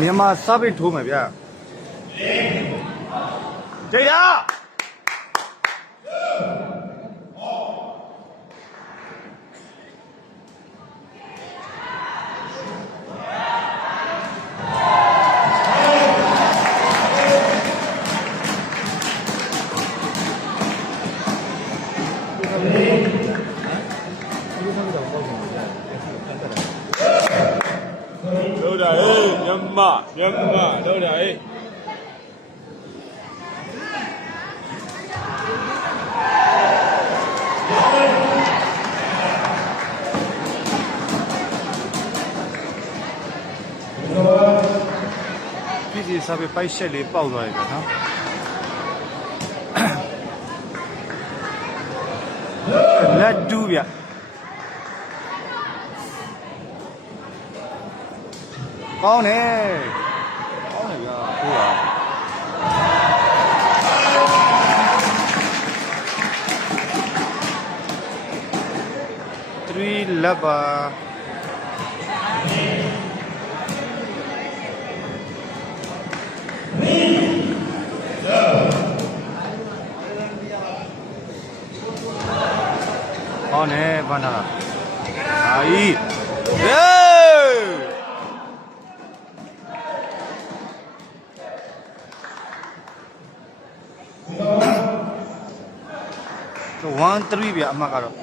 မြန်မာစားပိတ်ထိုးမယ်ဗျာတရားတို့တာဟေးမြန်မာတို့တာဟေးပြည်စီစားပိတ်ပိုက်ရှက်လေးပေါက်သွားတယ်ဗျာနော်လက်တူးဗျကောင်းတယ်ဗျာဟိုပါ3 လက်ပါကောင်းတယ်ဘာနာအာကြီးယေ 1-3 ဗျာအမှတ်ကတော့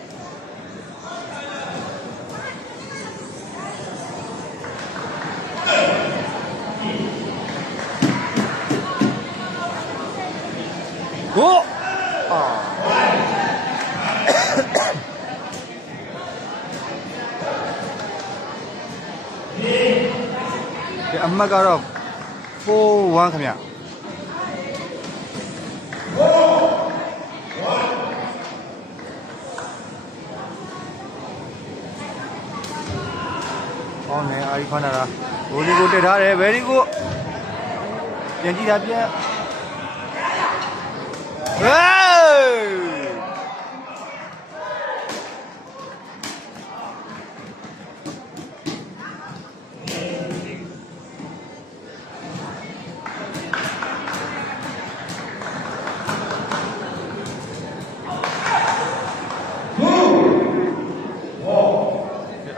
ဟိုဒီအမှတ်ကတော့4-1ခင်ဗျာဟောနေအာရီဖန်တာဘိုလီကိုတက်ထားတယ် very good ပြန်ကြည့်တာပြန်ဟေး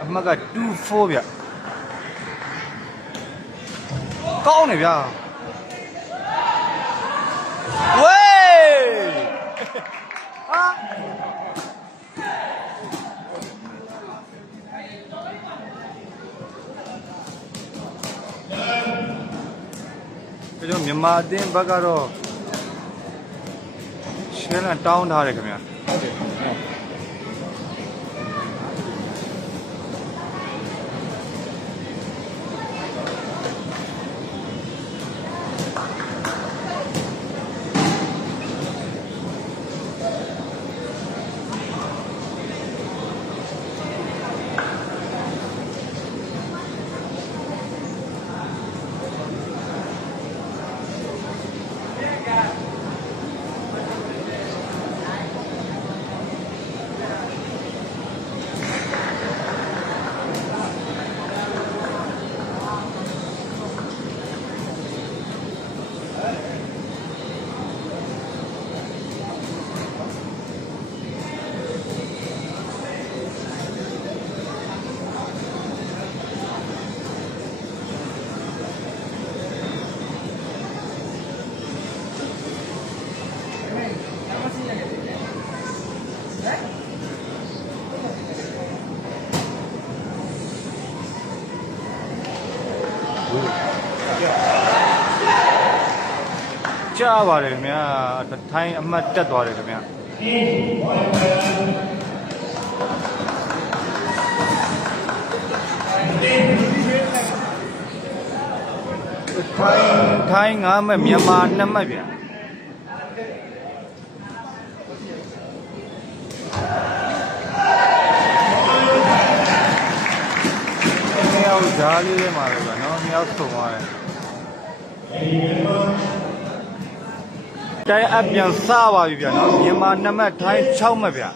အမှတ်က2-4ဗျကောင်းတယ်ဗျာဝေးဟာကျွန်တော်မြန်မာအသင်းဘက်ကတော့ရှင်းလန်းတောင်းထားတယ်ခင်ဗျာဟုတ်တယ်ကြားပါတယ်ခင်ဗျာထိုင်းအမှတ်တက်သွားတယ်ခင်ဗျာထိုင်း9မှတ်မြန်မာ2မှတ်ဗျာမြောက်ဓာလေးထဲမှာပဲဗျာနော်မြောက်ဆုံးသွားတယ် တိုင်းအပြန်စပါပြီဗျာနော်မြန်မာနံပါတ်ထိုင်း6မှတ်ဗျာ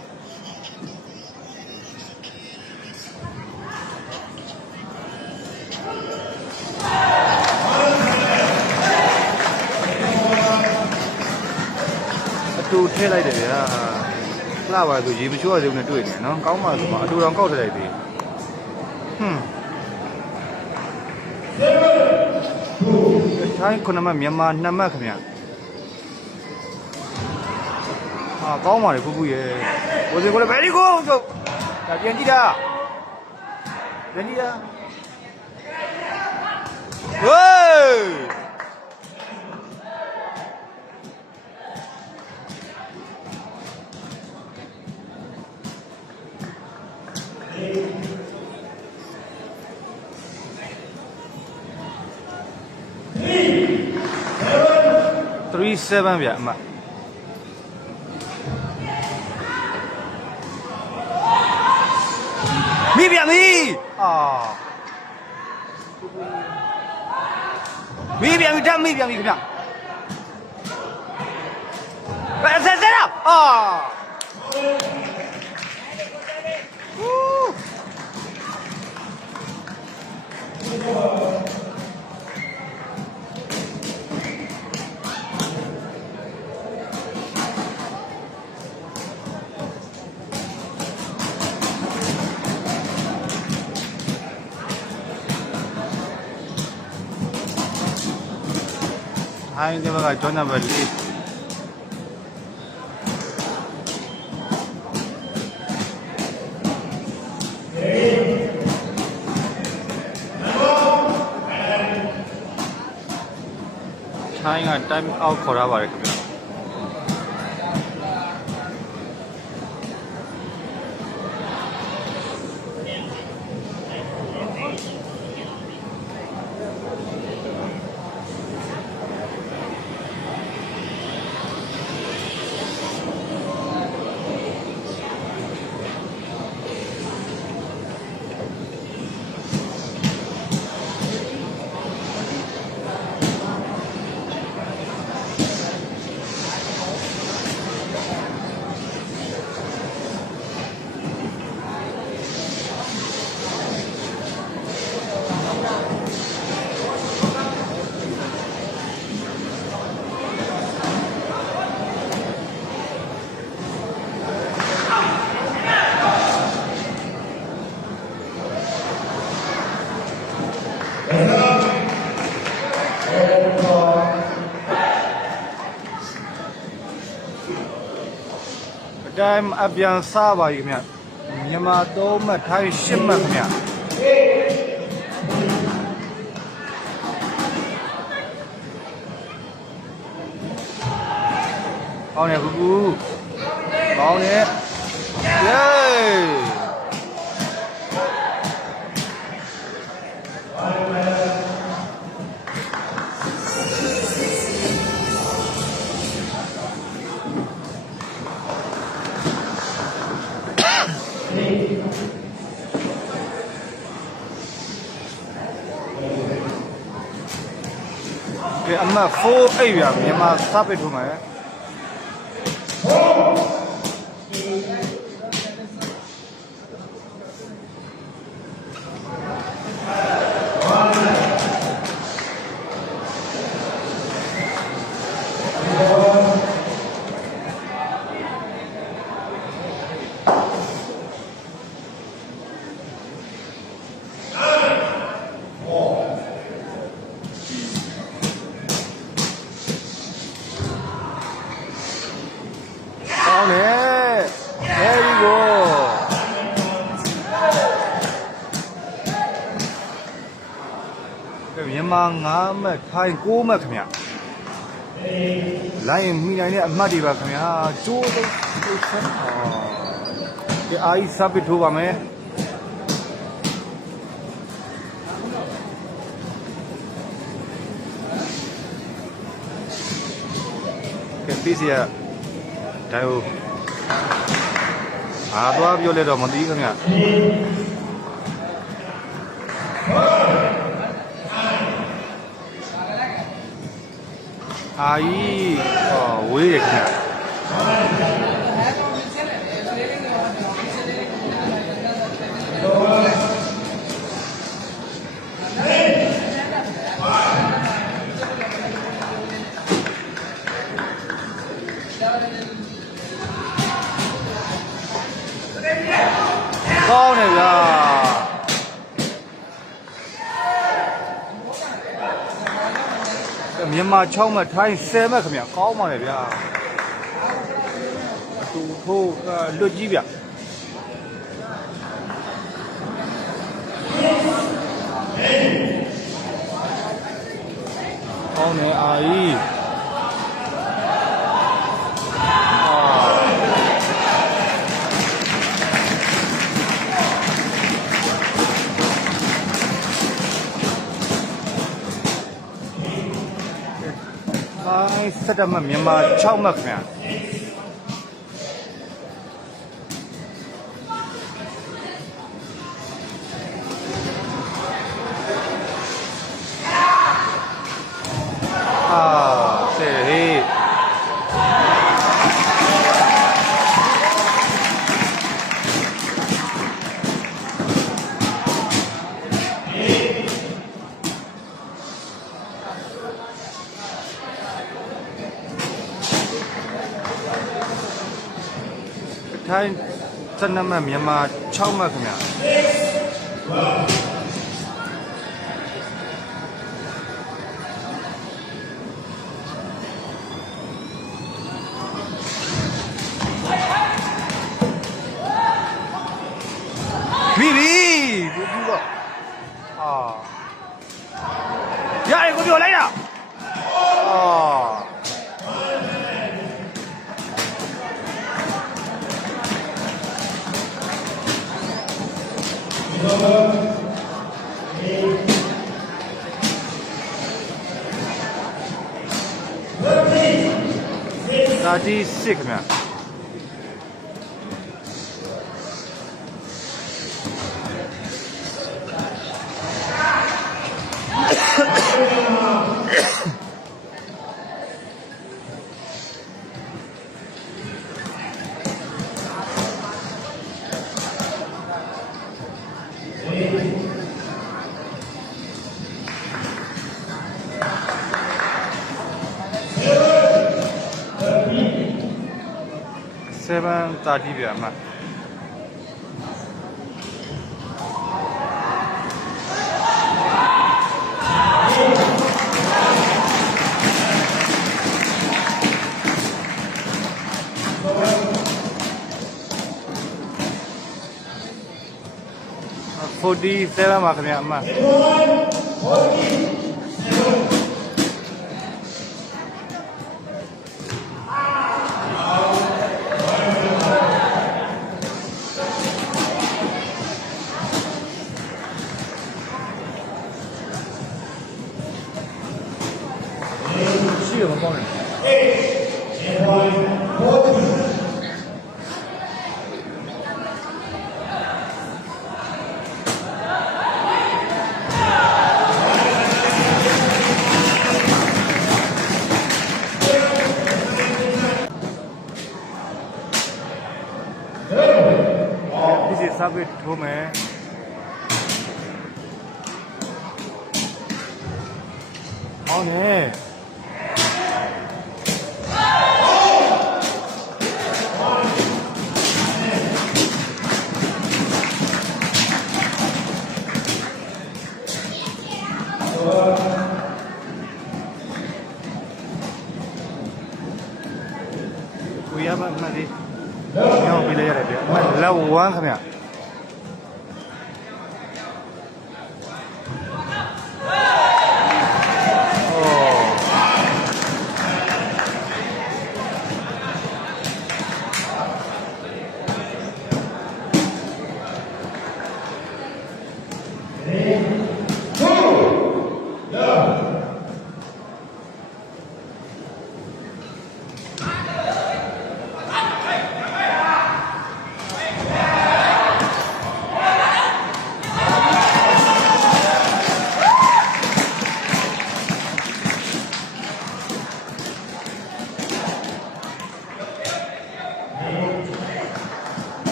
အတူထည့်လိုက်တယ်ဗျာလှပါဆိုရေမချိုးရသေးဘူးနဲ့တွေ့နေနော်ကောင်းပါဆိုမှအတူတောင်ကောက်ထည့်လိုက်သေးထိုင်း9မှတ်မြန်မာ2မှတ်ခင်ဗျာကောင်းပါလေဖူးဖူးရဲ့ကိုစင်ကိုလည်း very good ဆိုဒါပြန်ကြည့်တာပြန်ကြည့်တာဝေး37ဗျာအမမိပြန်ပြီမိပြန်ပြီတက်မိပြန်ပြီခင်ဗျဘယ်ဆက်ဆက်ထိုင်းဒီဘက်ကကျောင်းနံပါတ်4ထိုင်းက time out ခေါ်ရပါတယ်ခင်ဗျာtime အပြန်စားပါပြီခင်ဗျမြန်မာ3မှတ်ထိုင်း10မှတ်ခင်ဗျကောင်းတယ်ကူကူကောင်းတယ်ယေအမ4 8ဗျာမြန်မာစပစ်ထုံးမယ်မြန်မာ9မှတ်ထိုင်း9မှတ်ခင်ဗျလိုင်းမိနိုင်တဲ့အမှတ်တွေပါခင်ဗျာကျိုးလို့ဆက်ဒီအိုင်စပစ်ထိုးပါမယ်ကဲပြီးစီရဒိုင်အားသွားပြောလဲတော့မသိခင်ဗျ အာကြီးဝေးတယ်ခင်ဗျကောင်းတယ်ဗျာမြန်မာ6မှတ်ထိုင်း10မှတ်ခင်ဗျကောင်းပါလေဗျာအတူထိုးလွတ်ကြီးဗျကောင်းတယ်အာကြီး17မှတ်မြန်မာ6မှတ်ခင်ဗျဆယ်ဟေးထိုင်း17မှတ်မြန်မာ6မှတ်ခင်ဗျပြီးတော့ရတယ်ကိုပြောလိုက်ရ36ခင်ဗျ7:30ဗျာမ47ပါခင်ဗျာအမရှိရမကောင်းနဲ့ဒီစပ်ထိုးမယ်ဟောင်းနေကိုရပါမှဒီညောင်းပြလိုက်ရတယ်ဗျအမလောက်ဝမ်းခင်ဗျ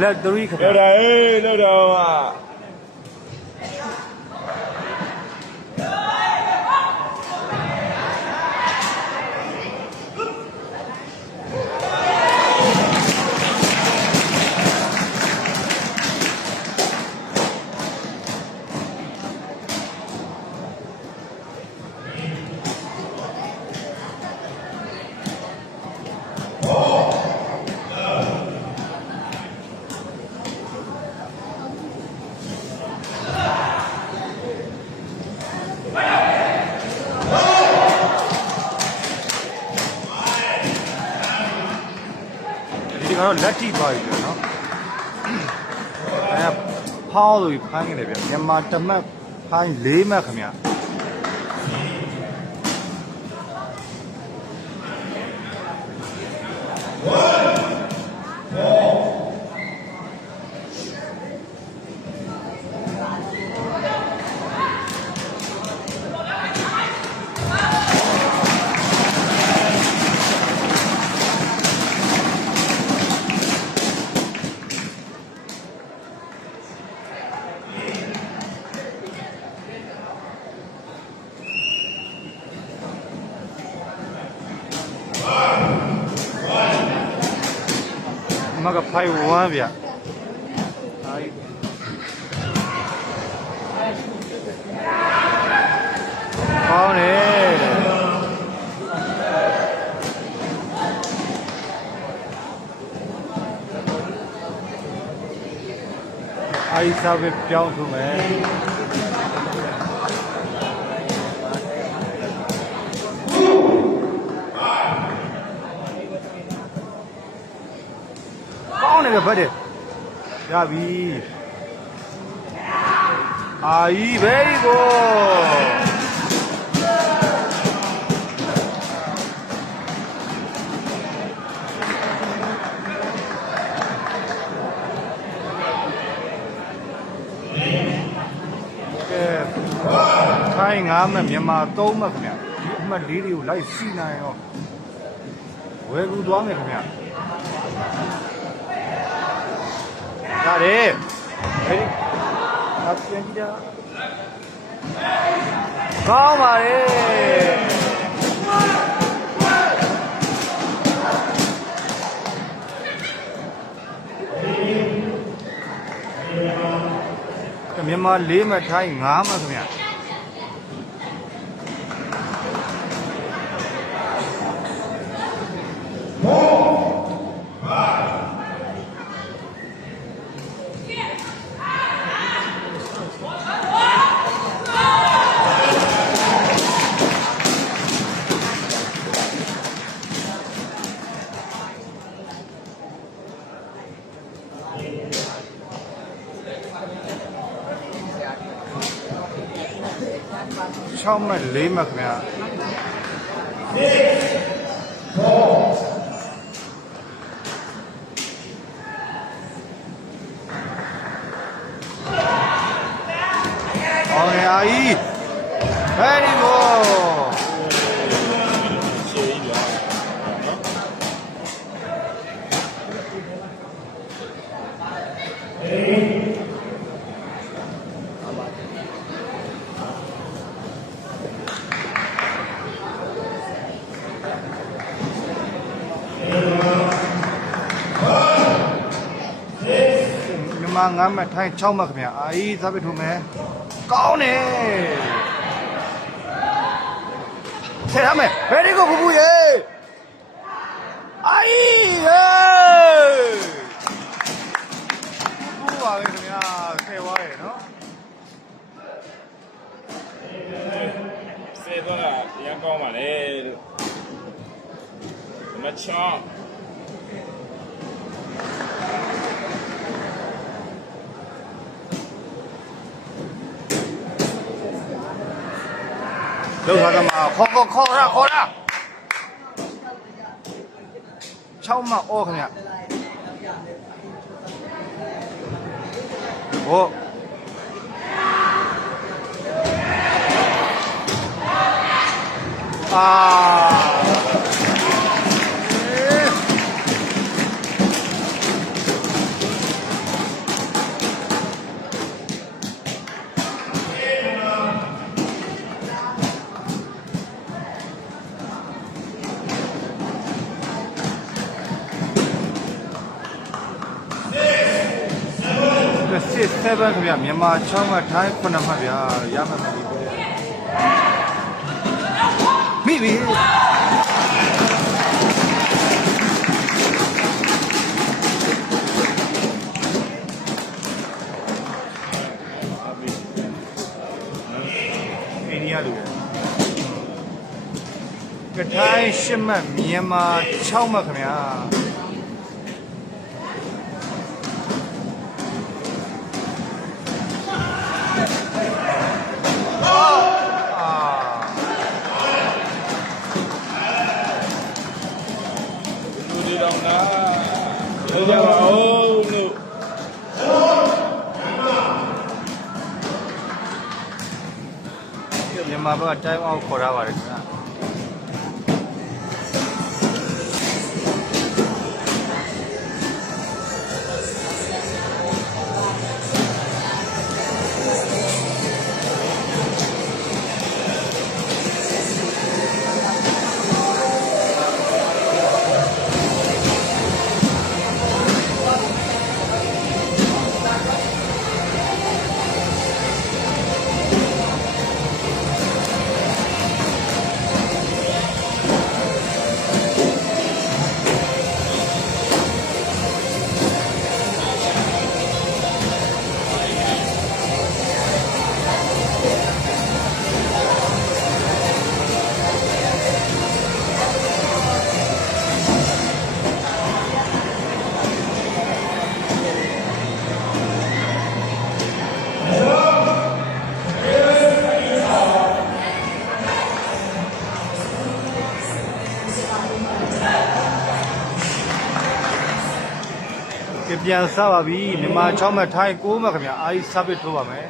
လက်3ခင်ဗျာ လောက်တာဟေးလောက်တာဟာ ဒီကတော့လက်ထိသွားပြီဗျာနော်အဲဖောင်းလို့ဖမ်းနေတယ်ဗျာမြန်မာတမတ်ဖိုင်း4မှတ်ခင်ဗျာမကဖိုင်1ဗျာကောင်းတယ်အိုင်စာပဲပြောင်းထုမယ်ကောင်းတယ်ဗျဖတ်တယ်ရပြီအာကြီး very good ထိုင်း9မှတ်မြန်မာ3မှတ်ခင်ဗျဒီအမှတ်4တွေကိုလိုက်စီနိုင်ရောဝယ်ကူသွားမယ်ခင်ဗျရတယ်အဲဒီအပြန်ကြည့်တာကောင်းပါလေမြန်မာ4မှတ်ထိုင်း9မှတ်ခင်ဗျ6မှတ်4မှတ်ခင်ဗျာအော်ရာကြီး very good ရှေးကြီးလားမြန်မာ9မှတ်ထိုင်း6မှတ်ခင်ဗျာအာကြီးသပ်ပြထုံးမယ်ကောင်းတယ်ဆယ်ရမယ် very good ဘူဘူရေအာကြီးဟေးဘူပါပဲခင်ဗျာဆယ်သွားတယ်နော်ဆယ်တော့ရန်ကောင်းပါလေလို့မချောင်းလောက်ထားသမားခေါ်ရ6မှအော်ခင်ဗျဟိုအာ 6-7ခင်ဗျမြန်မာ6မှတ်ထိုင်း9မှတ်ဗျာရမှတ်ပြီမိပြီအိန္ဒိယလူကထိုင်း10မှတ်မြန်မာ6မှတ်ခင်ဗျာကြပါဦးလို့မြန်မာဘက်ကတိုင်းအောင်ခေါ်ရပါတယ်ခင်ဗျာပြန်စားပါပြီမြန်မာ6မှတ်ထိုင်း9မှတ်ခင်ဗျာအာကြီးစားပစ်ထိုးပါမယ်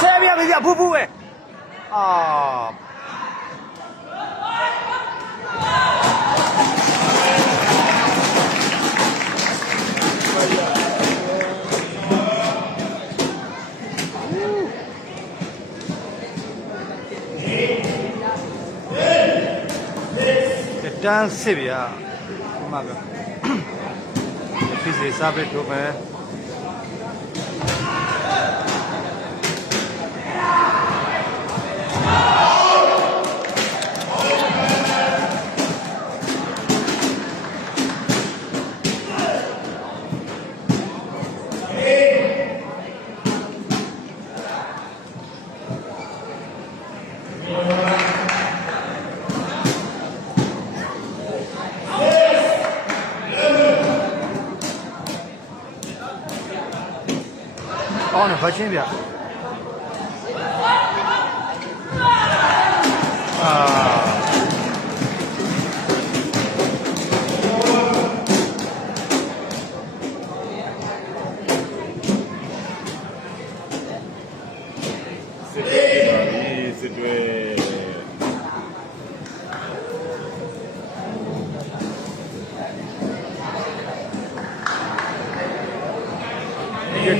ဆဲပြဗျာဖူးဖူးပဲအာတန်းစစ်ဗျာဒီမှာကဖြစ်စေစားပဲထုတ်မယ်ကောင်းတယ်ဖတ်ချင်းဗျာစစ်တွေ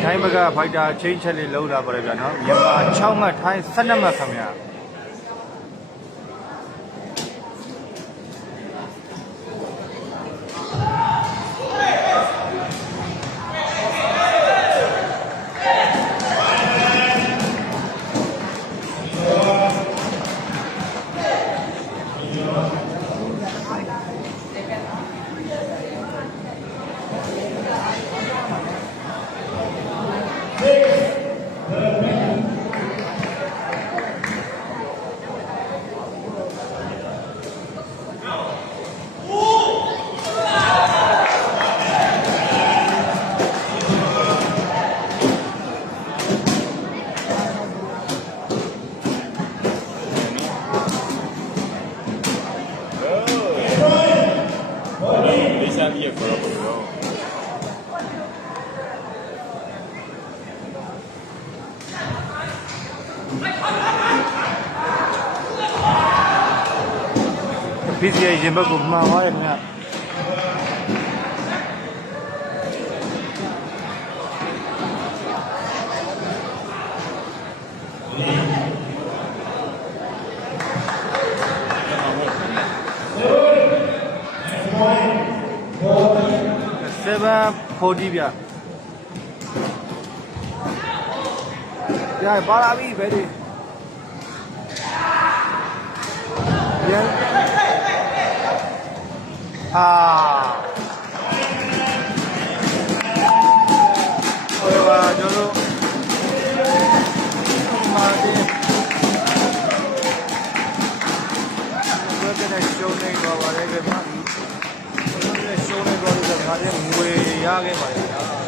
ထိုင်းဘက်ကဖိုက်တာချင်းချက်လေးလုံးလာပါတယ်ဗျာနော်မြန်မာ6မှတ်ထိုင်း12မှတ်ခင်ဗျာဖြစ်စီရင်ဘက်ကိုမှားသွားတယ်ခင်ဗျာ ခေါ်ကြည့်ဗျ။ပါလာပြီပဲဒီ။ပြန်ဟိုပါကျွန်တော်မာတင်ဘယ်ကနေရှုံးနေတော့ပါလဲဗျာ။ရှုံးနေတော့ဒီကငါတဲ့ငွေရခဲ့ပါလေ။